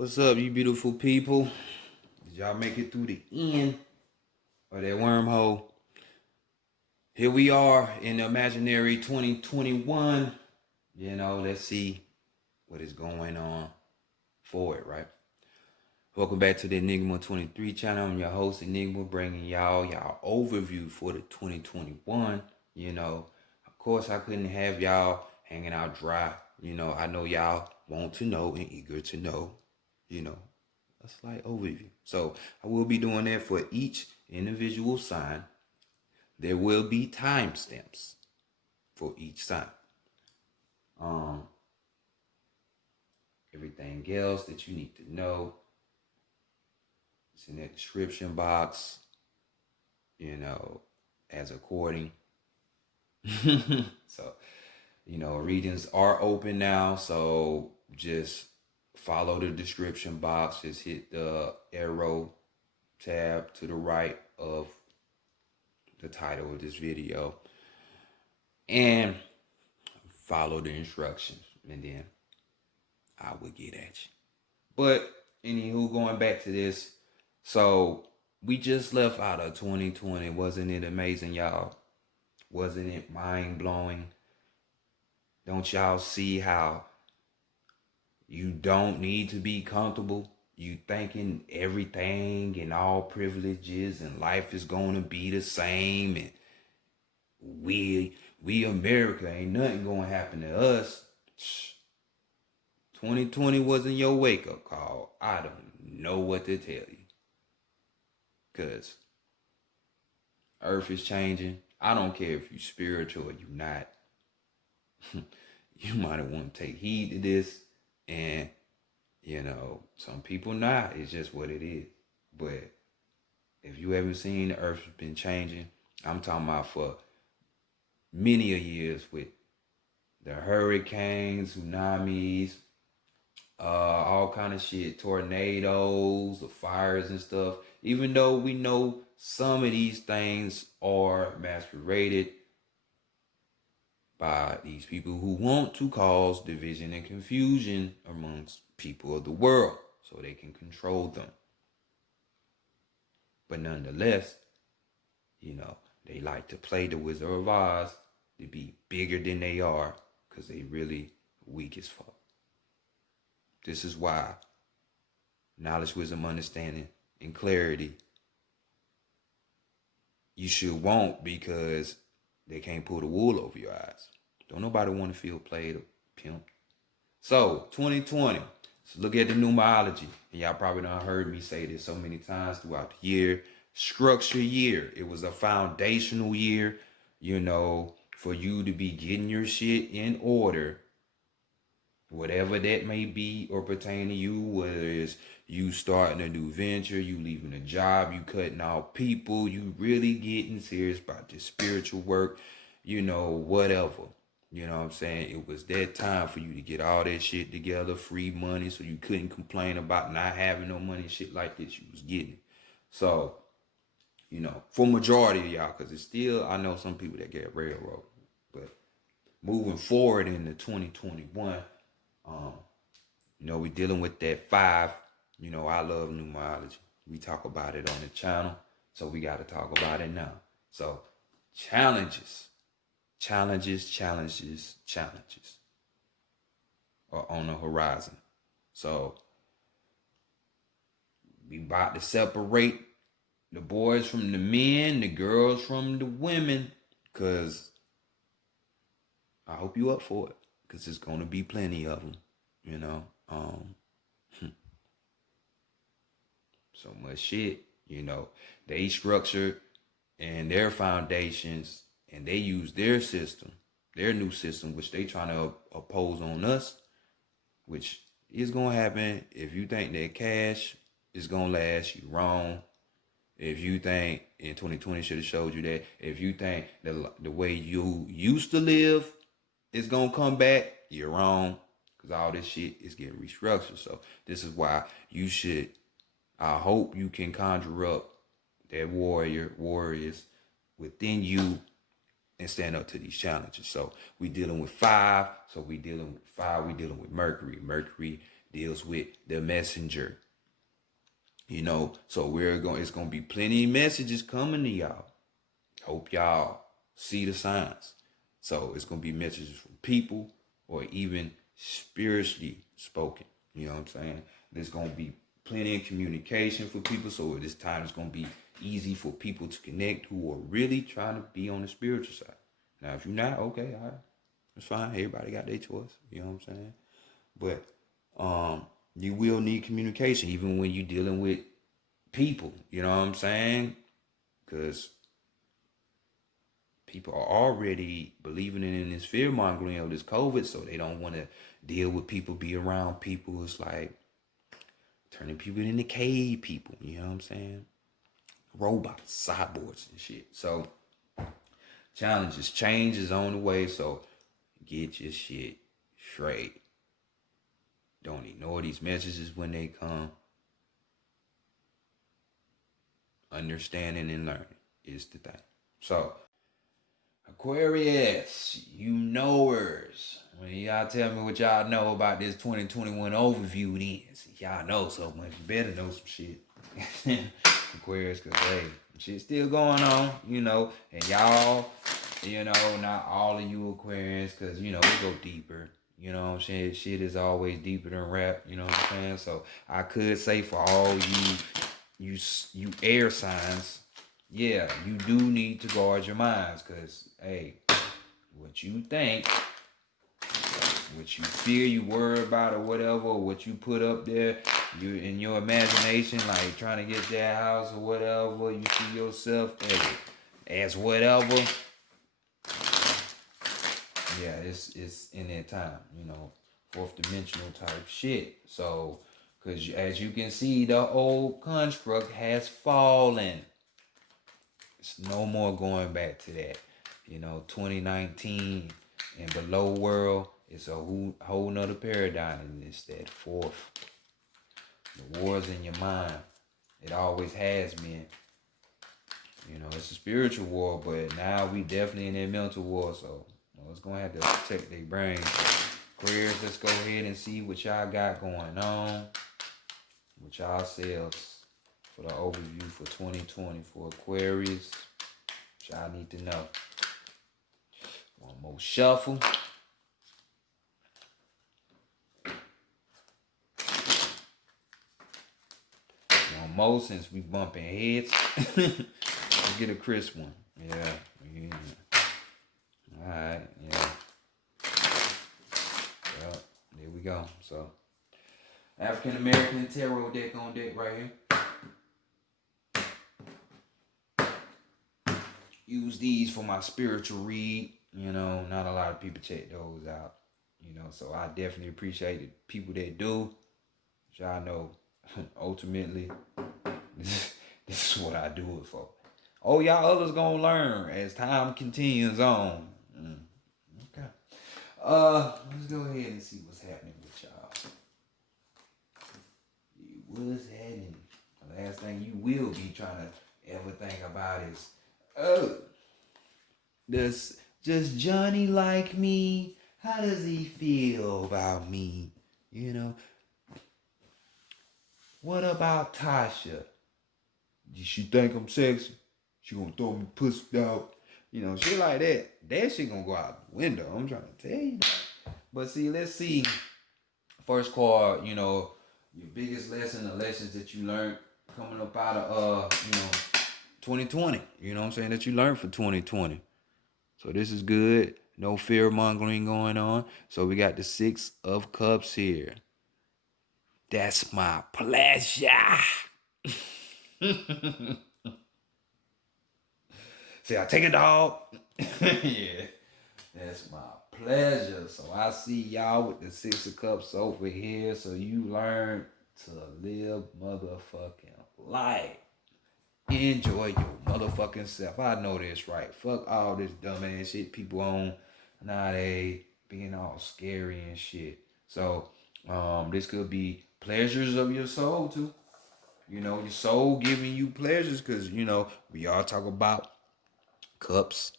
What's up, you beautiful people? Did y'all make it through the end of that wormhole? Here we are in the imaginary 2021. Let's see what is going on forward, right? Welcome back to the Enigma 23 channel. I'm your host, Enigma, bringing y'all overview for the 2021. Of course, I couldn't have y'all hanging out dry. I know y'all want to know and eager to know, a slight overview. So I will be doing that for each individual sign. There will be timestamps for each sign. Everything else that you need to know, it's in that description box, as according. So, readings are open now. So just follow the description box. Just hit the arrow tab to the right of the title of this video and follow the instructions, and then I will get at you. But anywho, going back to this, so we just left out of 2020. Wasn't it amazing, y'all? Wasn't it mind-blowing? Don't y'all see how you don't need to be comfortable? You thinking everything and all privileges and life is going to be the same, and we America, ain't nothing going to happen to us. 2020 wasn't your wake-up call. I don't know what to tell you. Because earth is changing. I don't care if you're spiritual or you're not. You might want to take heed to this. And, some people not. It's just what it is. But if you haven't seen, the earth has been changing. I'm talking about for many a years with the hurricanes, tsunamis, all kind of shit, tornadoes, the fires and stuff. Even though we know some of these things are masqueraded by these people who want to cause division and confusion amongst people of the world so they can control them. But nonetheless, they like to play the Wizard of Oz to be bigger than they are because they really weak as fuck. This is why knowledge, wisdom, understanding, and clarity you should want, because they can't pull the wool over your eyes. Don't nobody want to feel played or pimped. So 2020, so look at the numerology. And y'all probably done heard me say this so many times throughout the year. Structure year. It was a foundational year, for you to be getting your shit in order. Whatever that may be or pertain to you, whether it's you starting a new venture, you leaving a job, you cutting out people, you really getting serious about this spiritual work, whatever. You know what I'm saying? It was that time for you to get all that shit together, free money, so you couldn't complain about not having no money, shit like this you was getting. So, for majority of y'all, because it's still, I know some people that get railroad, but moving forward into 2021, we're dealing with that 5. I love numerology. We talk about it on the channel, so we got to talk about it now. So, challenges are on the horizon. So, we about to separate the boys from the men, the girls from the women, because I hope you up for it, because there's going to be plenty of them, so much shit, they structured and their foundations, and they use their system, their new system, which they trying to oppose on us, which is going to happen. If you think that cash is going to last, you wrong. If you think, in 2020 should have showed you that, if you think the way you used to live is going to come back, you're wrong, because all this shit is getting restructured. So this is why I hope you can conjure up that warriors within you and stand up to these challenges. So we dealing with 5. So we dealing with 5. We dealing with Mercury. Mercury deals with the messenger. You know, so it's gonna be plenty of messages coming to y'all. Hope y'all see the signs. So it's gonna be messages from people or even spiritually spoken. You know what I'm saying? There's gonna be plenty of communication for people. So this time it's gonna be easy for people to connect who are really trying to be on the spiritual side. Now, if you're not, okay, all right, it's fine. Everybody got their choice. You know what I'm saying? But you will need communication even when you're dealing with people. You know what I'm saying? Because people are already believing in this fear mongering of this COVID, so they don't want to deal with people, be around people. It's like turning people into cave people. You know what I'm saying? Robots, cyborgs, and shit. So challenges, change is on the way. So get your shit straight. Don't ignore these messages when they come. Understanding and learning is the thing. So, Aquarius, you knowers. When y'all tell me what y'all know about this 2021 overview, then y'all know so much. You better know some shit. Aquarius, because hey, shit's still going on, you know, and y'all, you know, not all of you Aquarius, because, you know, we go deeper. You know what I'm saying? Shit is always deeper than rap, you know what I'm saying? So I could say for all you air signs, yeah, you do need to guard your minds, because, hey, what you think, what you fear, you worry about, or whatever, or what you put up there, you in your imagination, like trying to get that house or whatever, you see yourself as whatever. Yeah, it's in that time, you know, fourth dimensional type shit. So, because as you can see, the old construct has fallen. It's no more going back to that. You know, 2019 and below world, it's a whole nother paradigm. And it's that fourth. The war's in your mind. It always has been. You know, it's a spiritual war, but now we definitely in that mental war. So it's going to have to protect their brains. Aquarius, let's go ahead and see what y'all got going on with y'all selves for the overview for 2020 for Aquarius. Y'all need to know. One more shuffle. One more since we bumping heads. Let's get a crisp one. Yeah. Alright, yeah. Well, there we go. So African American tarot deck on deck right here. Use these for my spiritual read. You know, not a lot of people check those out. You know, so I definitely appreciate the people that do. Y'all know, ultimately, this is what I do it for. Oh, y'all others gonna learn as time continues on. Okay. Let's go ahead and see what's happening with y'all. What's happening? The last thing you will be trying to ever think about is, oh, does just Johnny like me? How does he feel about me? You know? What about Tasha? Does she think I'm sexy? She gonna throw me pussy out? You know, shit like that. That shit gonna go out the window. I'm trying to tell you. But see, let's see. First card, you know, your biggest lesson, the lessons that you learned coming up out of, 2020. You know what I'm saying? That you learned for 2020. So this is good. No fear mongering going on. So we got the 6 of Cups here. That's my pleasure. See, I take a dog. Yeah. That's my pleasure. So I see y'all with the 6 of Cups over here. So you learn to live motherfucking life. Enjoy your motherfucking self. I know this, right? Fuck all this dumbass shit people on nowadays being all scary and shit. So this could be pleasures of your soul too. You know, your soul giving you pleasures, because, you know, we all talk about cups.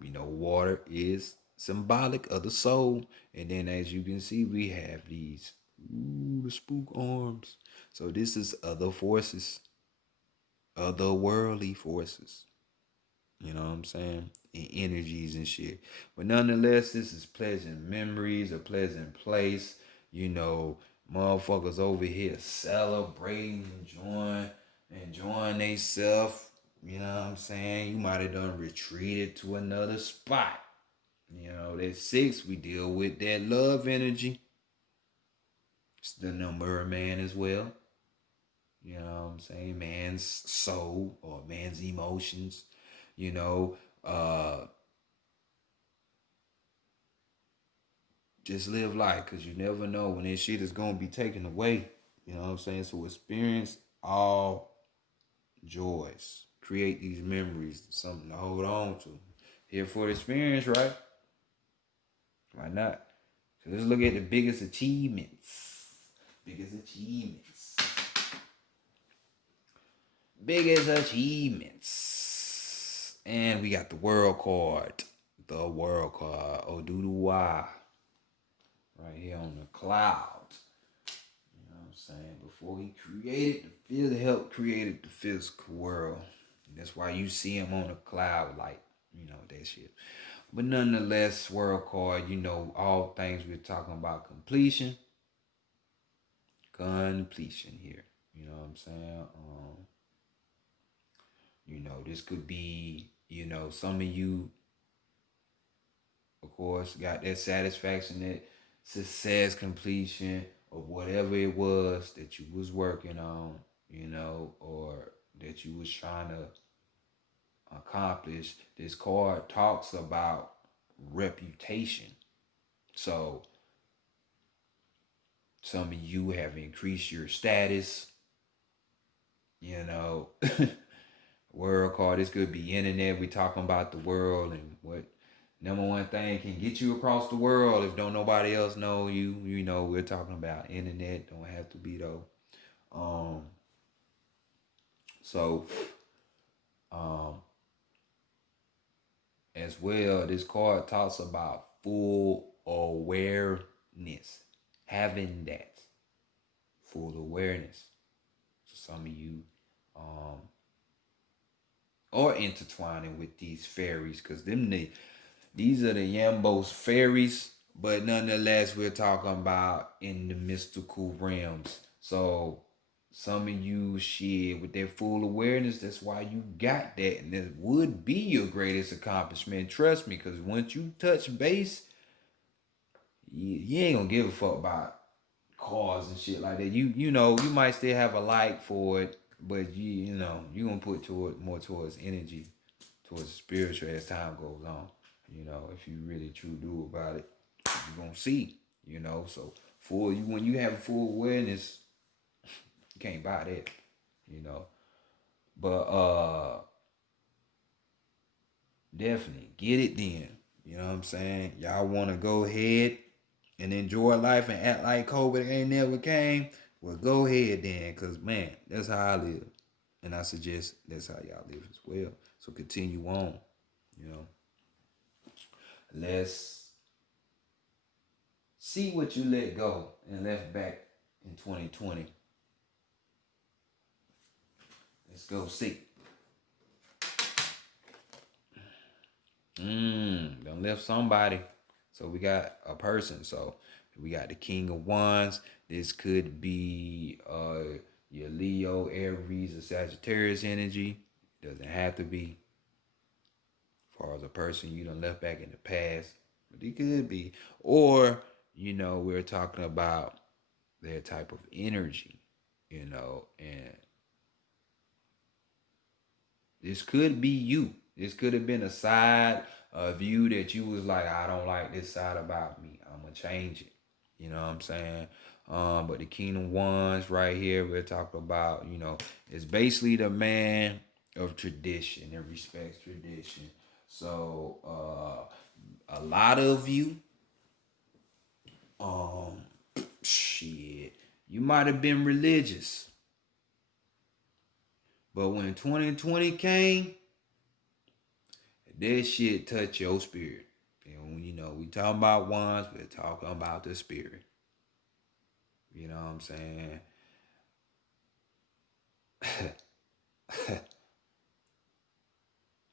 We know water is symbolic of the soul. And then as you can see, we have these Ooh, the spook arms. So this is other forces, otherworldly forces. You know what I'm saying? And energies and shit. But nonetheless, this is pleasant memories, a pleasant place. You know, motherfuckers over here celebrating, enjoying themselves. You know what I'm saying? You might have done retreated to another spot. You know, that 6, we deal with that love energy. It's the number of man as well. You know what I'm saying? Man's soul or man's emotions. You know, just live life because you never know when that shit is going to be taken away. You know what I'm saying? So experience all joys. Create these memories, something to hold on to. Here for the experience, right? Why not? So let's look at the biggest achievements. Biggest achievements. Biggest achievements. And we got the world card. The world card. Oduduwa. Right here on the cloud. You know what I'm saying? Before he created the physical, helped created the physical world. And that's why you see him on the cloud, like, you know, that shit. But nonetheless, world card, you know, all things we're talking about completion. Completion here. You know what I'm saying? You know, this could be, you know, some of you, of course, got that satisfaction, that success, completion of whatever it was that you was working on, you know, or that you was trying to accomplish. This card talks about reputation. So some of you have increased your status, you know. World card, this could be internet. We talking about the world and what number one thing can get you across the world if don't nobody else know you. You know, we're talking about internet. Don't have to be though. Um, so as well, this card talks about full awareness. Having that full awareness. So some of you are intertwining with these fairies because these are the Yambos fairies, but nonetheless, we're talking about in the mystical realms. So some of you shit with that full awareness, that's why you got that. And that would be your greatest accomplishment. Trust me, because once you touch base, you ain't gonna give a fuck about cars and shit like that. You know, you might still have a like for it, but you know, you gonna put toward more towards energy, towards the spiritual as time goes on. You know, if you really true do about it, you're gonna see. You know, so for you when you have full awareness, you can't buy that. You know, but definitely get it then. You know what I'm saying? Y'all want to go ahead and enjoy life and act like COVID ain't never came? Well, go ahead then, cause man, that's how I live, and I suggest that's how y'all live as well. So continue on. You know, let's see what you let go and left back in 2020. Let's go see. Done left somebody. So we got a person. So we got the King of Wands. This could be your Leo, Aries, or Sagittarius energy. Doesn't have to be. As far as a person you done left back in the past. But it could be. Or, you know, we're talking about their type of energy, you know, and this could be you. This could have been a side of you that you was like, I don't like this side about me. I'm gonna change it. You know what I'm saying? But the Kingdom Wands right here, we're talking about, you know, it's basically the man of tradition and respects tradition. So a lot of you, um, shit, you might have been religious, but when 2020 came, that shit touch your spirit. And you know, we talking about wands, we're talking about the spirit. You know what I'm saying?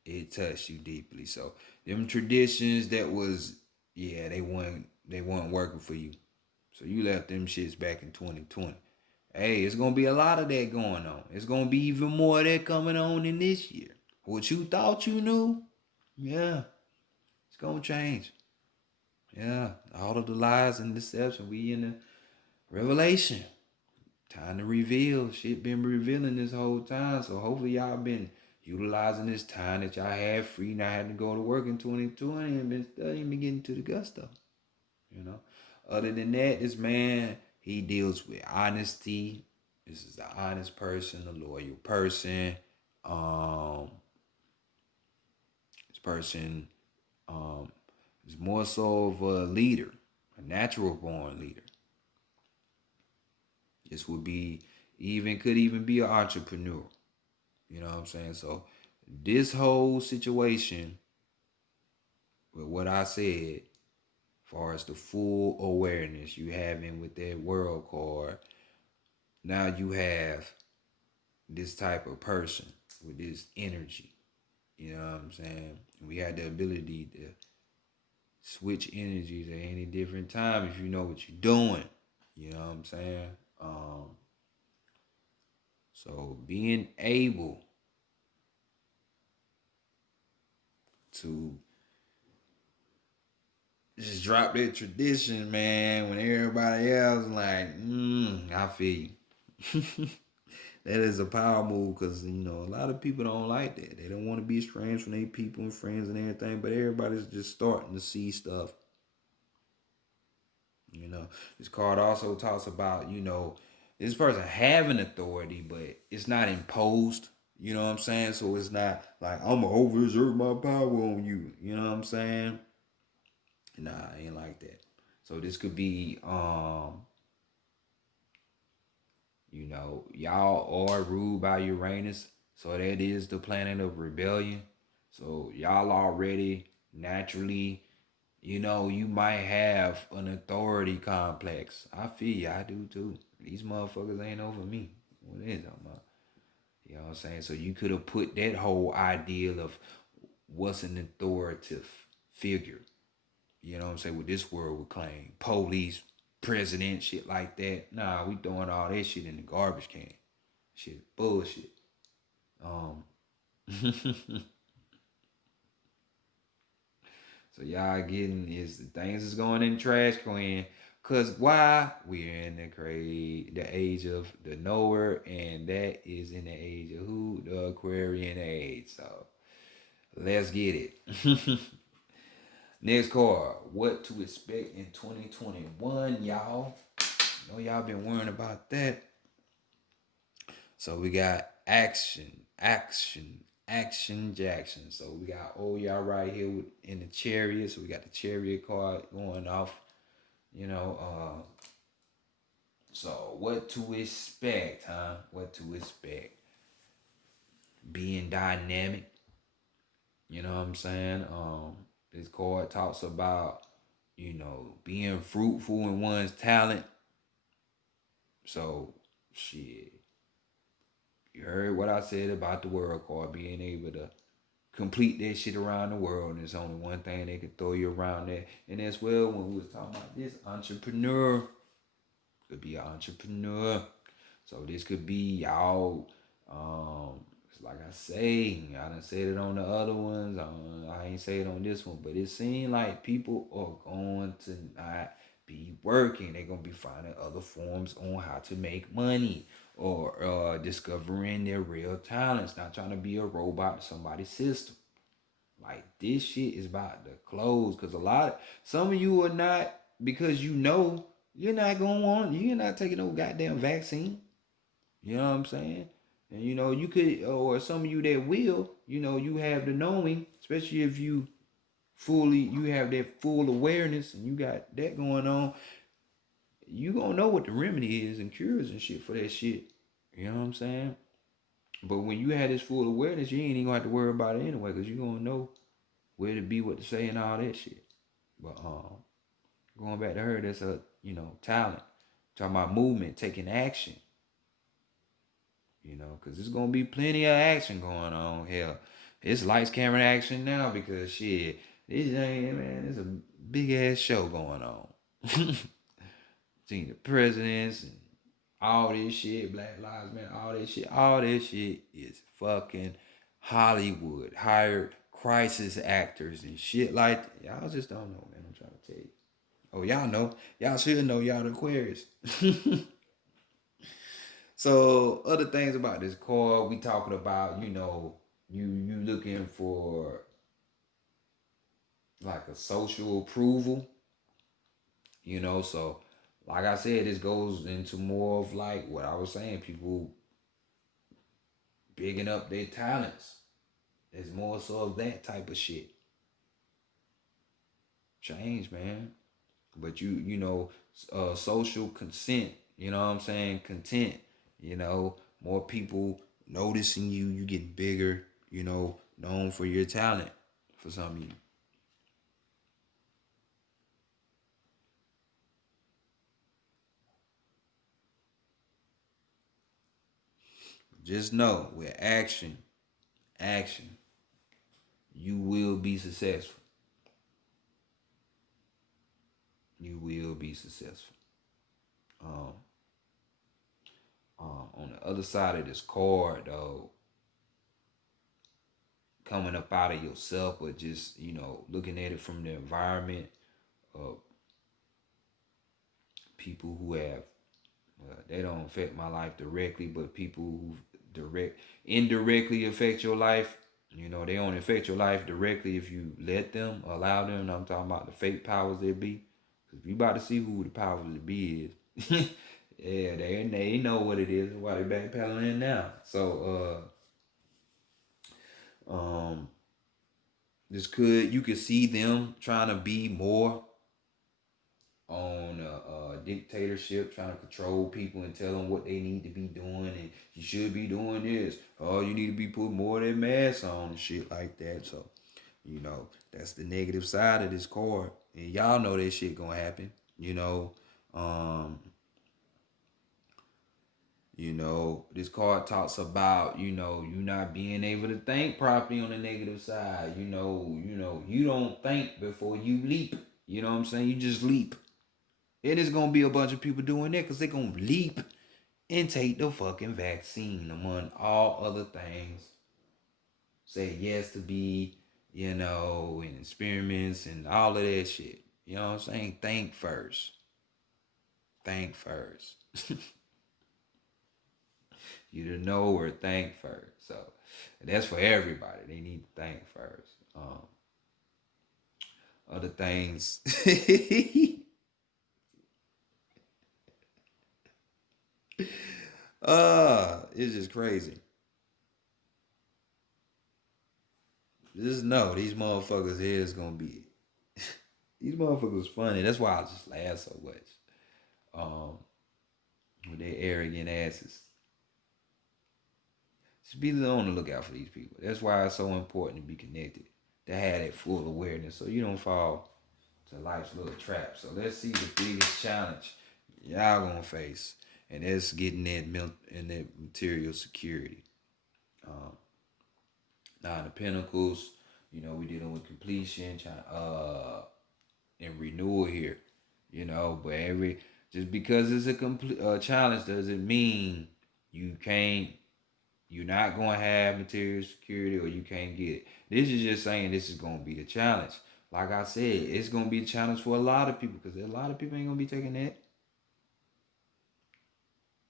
It touched you deeply. So them traditions that was, yeah, they weren't working for you. So you left them shits back in 2020. Hey, it's gonna be a lot of that going on. It's gonna be even more of that coming on in this year. What you thought you knew, yeah, it's gonna change. Yeah, all of the lies and deception. We in the revelation. Time to reveal. Shit been revealing this whole time. So hopefully y'all been utilizing this time that y'all had free, not having to go to work in 2020 and been studying, been getting to the gusto. You know. Other than that, this man, he deals with honesty. This is an honest person, a loyal person. Um, this person is more so of a leader, a natural born leader. This would be could even be an entrepreneur. You know what I'm saying? So this whole situation with what I said, as far as the full awareness you having with that world card, now you have this type of person with this energy. You know what I'm saying? We had the ability to switch energies at any different time if you know what you're doing. You know what I'm saying? So being able to just drop that tradition, man, when everybody else like, I feel you. That is a power move because, a lot of people don't like that. They don't want to be estranged from their people and friends and everything, but everybody's just starting to see stuff. This card also talks about, this person having authority, but it's not imposed. You know what I'm saying? So it's not like I'm gonna overexert my power on you. You know what I'm saying? Nah, I ain't like that. So this could be, y'all are ruled by Uranus. So that is the planet of rebellion. So y'all already naturally, you might have an authority complex. I feel you, I do too. These motherfuckers ain't over me. What is that about? You know what I'm saying? So you could have put that whole ideal of what's an authoritative figure. You know what I'm saying? What this world would claim. Police, president, shit like that. Nah, we throwing all that shit in the garbage can. Shit bullshit. Um So y'all getting is the things is going in the trash can. Cause why? We're in the age of the knower, and that is in the age of who? The Aquarian age. So let's get it. Next card. What to expect in 2021, y'all. I know y'all been worrying about that. So we got action, Jackson. So we got y'all right here in the chariot. So we got the chariot card going off. You know, so what to expect, huh? What to expect? Being dynamic. You know what I'm saying? This card talks about, being fruitful in one's talent. So shit. You heard what I said about the world card being able to complete that shit around the world, and there's only one thing they can throw you around that. And as well, when we was talking about this entrepreneur, could be an entrepreneur. So this could be y'all. Like I say, I done said it on the other ones. I ain't say it on this one, but it seems like people are going to not be working. They're gonna be finding other forms on how to make money or discovering their real talents. Not trying to be a robot in somebody's system. Like this shit is about to close because some of you are not because you're not gonna you're not taking no goddamn vaccine. You know what I'm saying? And you could, or some of you that will, you have the knowing, especially if you have that full awareness and you got that going on, you gonna know what the remedy is and cures and shit for that shit. You know what I'm saying? But when you have this full awareness, you ain't even gonna have to worry about it anyway, because you gonna know where to be, what to say, and all that shit. But going back to her, that's a talent. Talking about movement, taking action. Because there's going to be plenty of action going on. Hell, it's lights, camera, action now because shit, this ain't, man, there's a big ass show going on. Seeing the presidents and all this shit, Black Lives Matter, all this shit is fucking Hollywood. Hired crisis actors and shit like that. Y'all just don't know, man. I'm trying to tell you. Oh, y'all know. Y'all should know y'all the Aquarius. So other things about this card, we talking about, you looking for like a social approval, so like I said, this goes into more of like what I was saying, people bigging up their talents. There's more so of that type of shit. Change, man. But social consent, you know what I'm saying? Content, more people noticing you, you get bigger, known for your talent for some of you. Just know with action, you will be successful. You will be successful. Um, on the other side of this card, though, coming up out of yourself, but just looking at it from the environment of people who have they don't affect my life directly, but people who indirectly affect your life. They only affect your life directly if you let them, allow them. And I'm talking about the fake powers that be. If you about to see who the powers that be is, yeah, they know what it is and why they backpedaling now. So you could see them trying to be more on a dictatorship, trying to control people and tell them what they need to be doing, and you should be doing this. Oh, you need to be putting more of that mask on and shit like that. So, that's the negative side of this card, and y'all know that shit gonna happen. Um, this card talks about, you not being able to think properly on the negative side. You don't think before you leap. You know what I'm saying? You just leap. It is gonna be a bunch of people doing that because they're gonna leap and take the fucking vaccine among all other things. Say yes to be, in experiments and all of that shit. You know what I'm saying? Think first. Think first. You to know or think first. So that's for everybody. They need to think first. Other things. It's just crazy. Just know these motherfuckers here is gonna be these motherfuckers funny. That's why I just laugh so much. Um, with their arrogant asses. Just be on the lookout for these people. That's why it's so important to be connected, to have that full awareness, so you don't fall to life's little trap. So let's see the biggest challenge y'all gonna face, and that's getting that material security. Um, Nine of Pentacles. We dealing with completion, and renewal here. But just because it's a complete challenge doesn't mean you can't. You're not going to have material security or you can't get it. This is just saying this is going to be the challenge. Like I said, it's going to be a challenge for a lot of people because a lot of people ain't going to be taking that.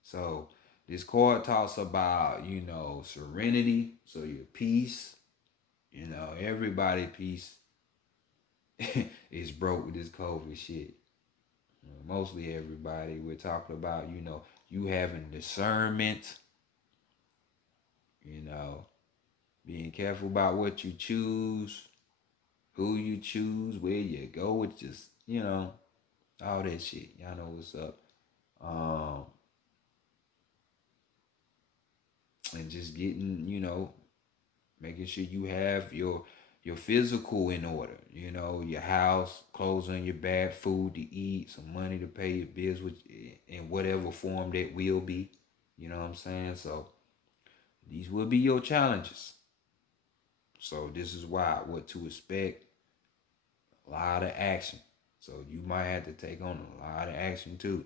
So this card talks about, serenity. So your peace, everybody peace is broke with this COVID shit. Mostly everybody. We're talking about, you having discernment, you know, being careful about what you choose, who you choose, where you go. It's just, all that shit. Y'all know what's up. Um, and just getting, making sure you have your your physical in order. You know, your house, clothes on your back, food to eat, some money to pay your bills with, in whatever form that will be. You know what I'm saying? So these will be your challenges. So this is why what to expect, a lot of action. So you might have to take on a lot of action too.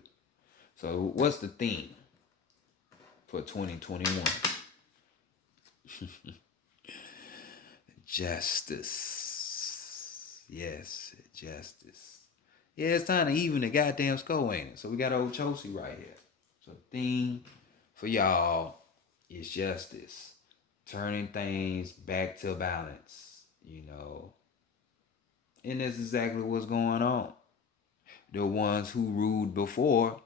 So what's the theme for 2021? Justice. Yes, justice. Yeah, it's time to even the goddamn score, ain't it? So we got old Chelsea right here. So the theme for y'all is justice. Turning things back to balance, you know. And that's exactly what's going on. The ones who ruled before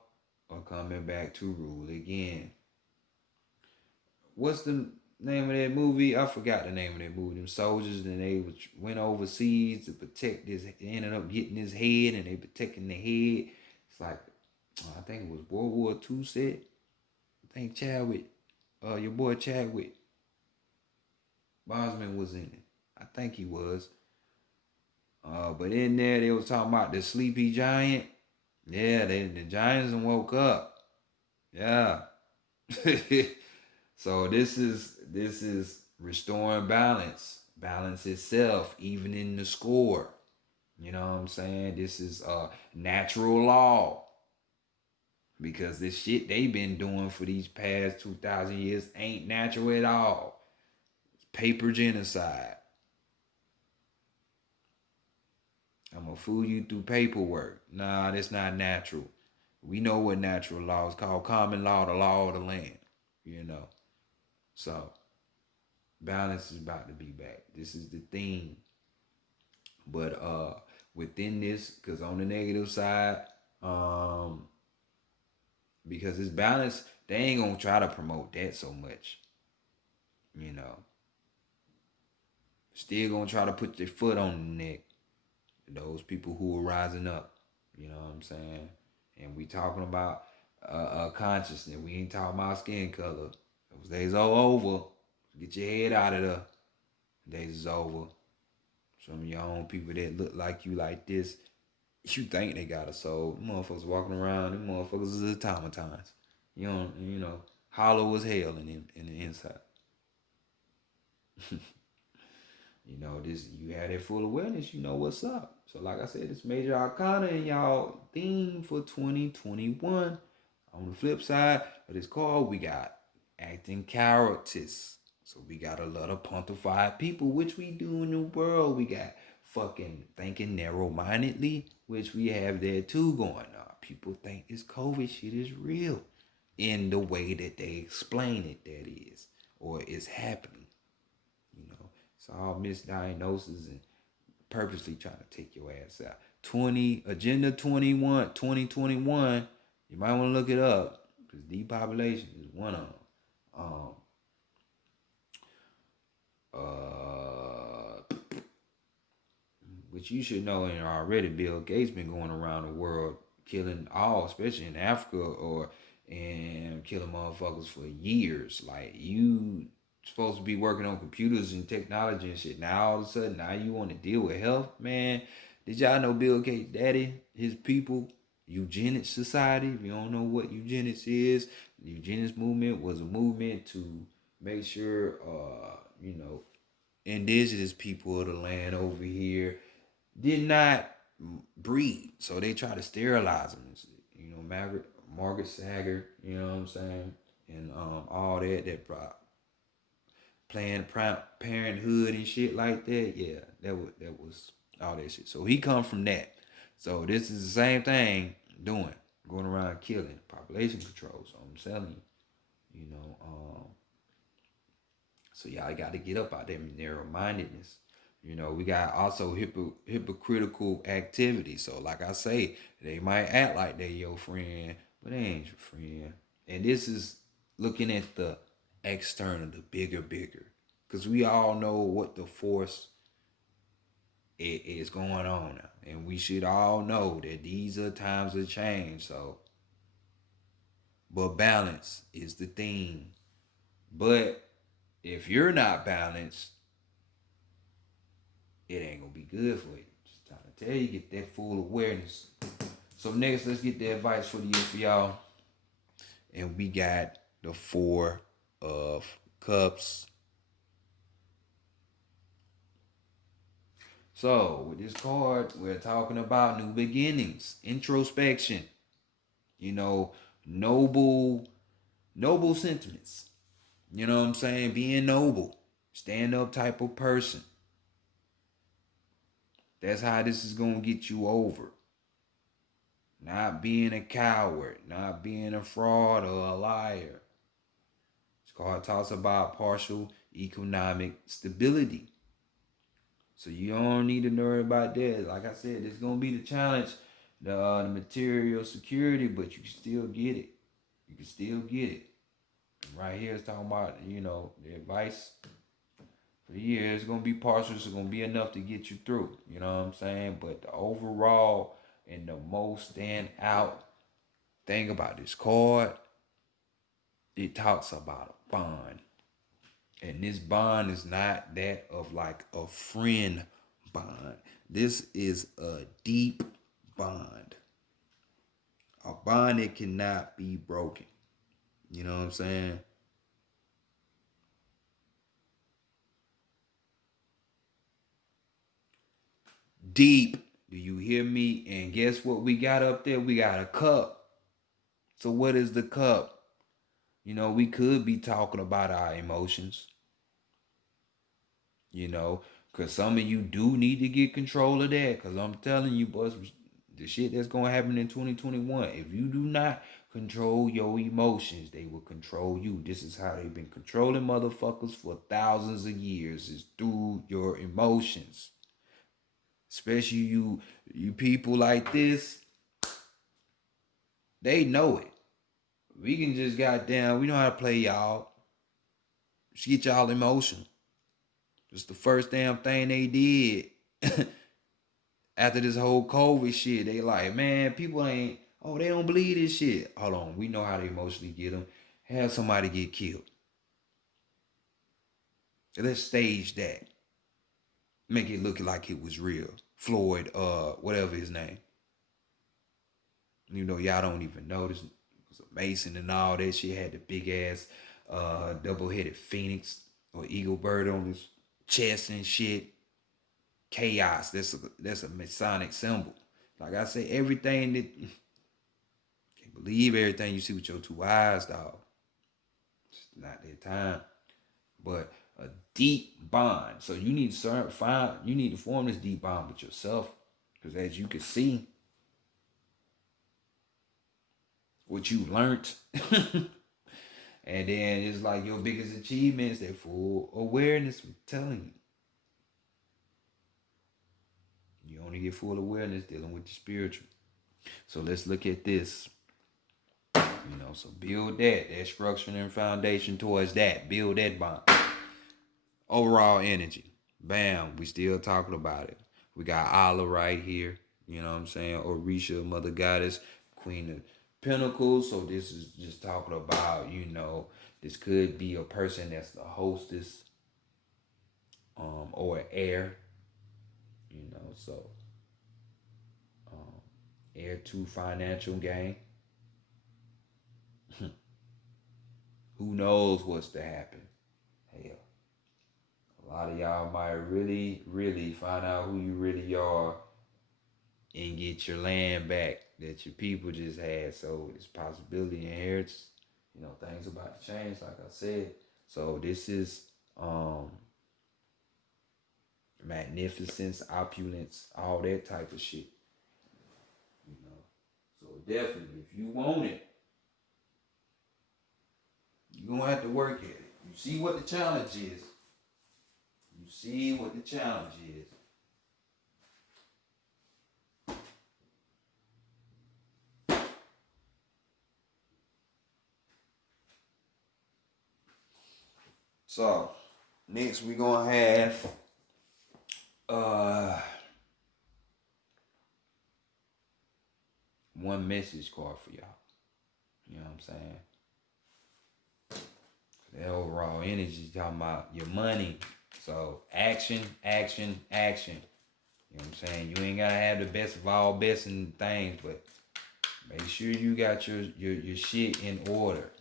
are coming back to rule again. What's the name of that movie? I forgot the name of that movie. Them soldiers, and they went overseas to protect this. They ended up getting his head, and they protecting the head. It's like, I think it was World War II set. I think Chadwick, your boy Chadwick Bosman was in it. I think he was. But in there, they was talking about the sleepy giant. Yeah, the giants woke up. Yeah. So this is restoring balance itself, even in the score. You know what I'm saying? This is natural law, because this shit they been doing for these past 2,000 years ain't natural at all. It's paper genocide. I'm gonna fool you through paperwork. Nah, that's not natural. We know what natural law is called. Common law, the law of the land. You know. So balance is about to be back. This is the theme. But within this, because on the negative side, um, because it's balance, they ain't gonna try to promote that so much. You know. Still gonna try to put their foot on the neck. Those people who are rising up. You know what I'm saying? And we talking about consciousness. We ain't talking about skin color. Those days are over. Get your head out of there. Days is over. Some of your own people that look like you like this, you think they got a soul. Motherfuckers walking around, them motherfuckers is automatons. You know, hollow as hell in the inside. You know, this you had that full awareness, you know what's up. So like I said, it's major arcana in y'all theme for 2021. On the flip side of this card, we got acting characters. So we got a lot of pontified people, which we do in the world. We got fucking thinking narrow-mindedly, which we have there too going on. People think this COVID shit is real in the way that they explain it, that is, or it's happening. You know, it's all misdiagnosis and purposely trying to take your ass out. 2021. You might want to look it up, because depopulation is one of them. Which you should know, and already Bill Gates been going around the world killing all, especially in Africa, and killing motherfuckers for years. Like, you supposed to be working on computers and technology and shit. Now all of a sudden, now you want to deal with health, man. Did y'all know Bill Gates' daddy, his people, eugenics society? If you don't know what eugenics is, the eugenics movement was a movement to make sure, indigenous people of the land over here did not breed. So they try to sterilize them. You know, Margaret Sanger, you know what I'm saying? And all that Planned Parenthood and shit like that. Yeah, that was all that shit. So he come from that. So this is the same thing going around killing, population control. So I'm telling you, so y'all got to get up out there narrow-mindedness. You know, we got also hypocritical activity. So like I say, they might act like they your friend, but they ain't your friend. And this is looking at the external, the bigger. Because we all know what the force is going on now. And we should all know that these are times of change. So, but balance is the theme. But if you're not balanced, it ain't gonna be good for you. Just trying to tell you, get that full awareness. So next, let's get the advice for the year for y'all. And we got the Four of Cups. So with this card, we're talking about new beginnings, introspection, you know, noble, noble sentiments. You know what I'm saying? Being noble, stand up type of person. That's how this is gonna get you over. Not being a coward, not being a fraud or a liar. This card talks about partial economic stability. So you don't need to worry about that. Like I said, it's gonna be the challenge, the material security, but you can still get it. You can still get it. Right here, it's talking about the advice for the year. It's gonna be partial. It's gonna be enough to get you through. You know what I'm saying? But the overall and the most stand out thing about this card, it talks about a bond. And this bond is not that of like a friend bond. This is a deep bond. A bond that cannot be broken. You know what I'm saying? Deep. Do you hear me? And guess what we got up there? We got a cup. So what is the cup? We could be talking about our emotions. Because some of you do need to get control of that. Because I'm telling you, boys, the shit that's going to happen in 2021, if you do not control your emotions, they will control you. This is how they've been controlling motherfuckers for thousands of years, is through your emotions. Especially you people like this, they know it. We can just goddamn, we know how to play y'all. Just get y'all emotional. It's the first damn thing they did after this whole COVID shit. They like, man, people ain't, oh, they don't believe this shit. Hold on, we know how to emotionally get them. Have somebody get killed. Let's stage that. Make it look like it was real. Floyd, whatever his name. Y'all don't even notice. It was a Mason and all that shit. Had the big ass double-headed phoenix or eagle bird on his chest and shit. Chaos. That's a Masonic symbol. Like I say, everything that can't believe everything you see with your two eyes, dog. It's not that time. But a deep bond. So you need to form this deep bond with yourself. Because as you can see, what you learned. And then it's like your biggest achievement is that full awareness. I'm telling you. You only get full awareness dealing with the spiritual. So let's look at this. So build that structure and foundation towards that. Build that bond. Overall energy. Bam. We still talking about it. We got Allah right here. You know what I'm saying? Orisha, Mother Goddess, Queen of Pentacles. So this is just talking about, this could be a person that's the hostess, or heir. So heir to financial gain. Who knows what's to happen? Hell, a lot of y'all might really, really find out who you really are and get your land back that your people just had. So it's possibility inherits, things about to change, like I said. So this is magnificence, opulence, all that type of shit. So definitely, if you want it, you're gonna have to work at it. You see what the challenge is. You see what the challenge is. So next we're gonna have one message card for y'all. You know what I'm saying? That overall energy talking about your money. So action, action, action. You know what I'm saying? You ain't gotta have the best of all best and things, but make sure you got your shit in order.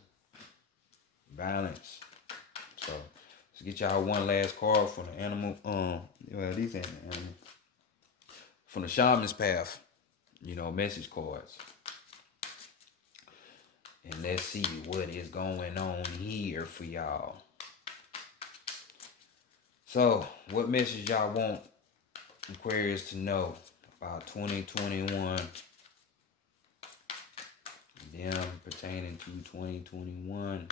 Balance. So let's get y'all one last card from the animal. Well, these ain't the animal. From the shaman's path. You know, message cards. And let's see what is going on here for y'all. So, what message y'all want Aquarius to know about 2021? Them pertaining to 2021.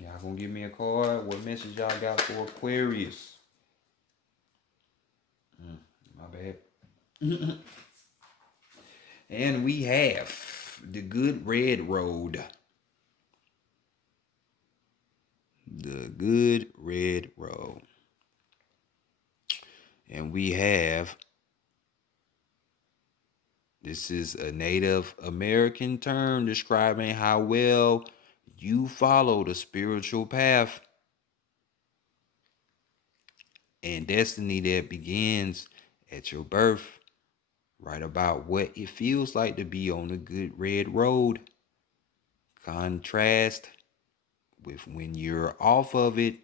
Y'all gonna give me a card? What message y'all got for Aquarius? My bad. And we have the good red road. The good red road. And we have, this is a Native American term describing how well you follow the spiritual path and destiny that begins at your birth. Write about what it feels like to be on the good red road. Contrast with when you're off of it.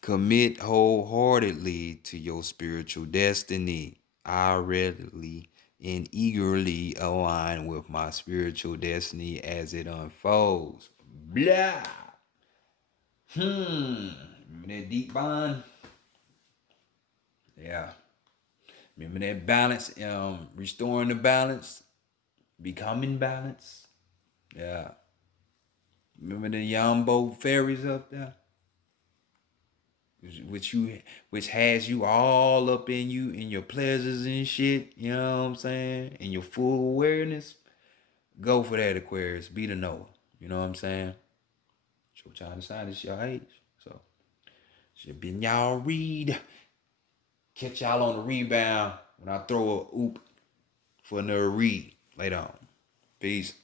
Commit wholeheartedly to your spiritual destiny. I readily and eagerly align with my spiritual destiny as it unfolds. Blah. Remember that deep bond? Yeah. Remember that balance, restoring the balance, becoming balance. Yeah. Remember the Yambo fairies up there? Which has you all up in you in your pleasures and shit, you know what I'm saying? In your full awareness. Go for that, Aquarius. Be the Noah. You know what I'm saying? Show y'all decide it's your age. So should been y'all read. Catch y'all on the rebound when I throw a oop for another read later on. Peace.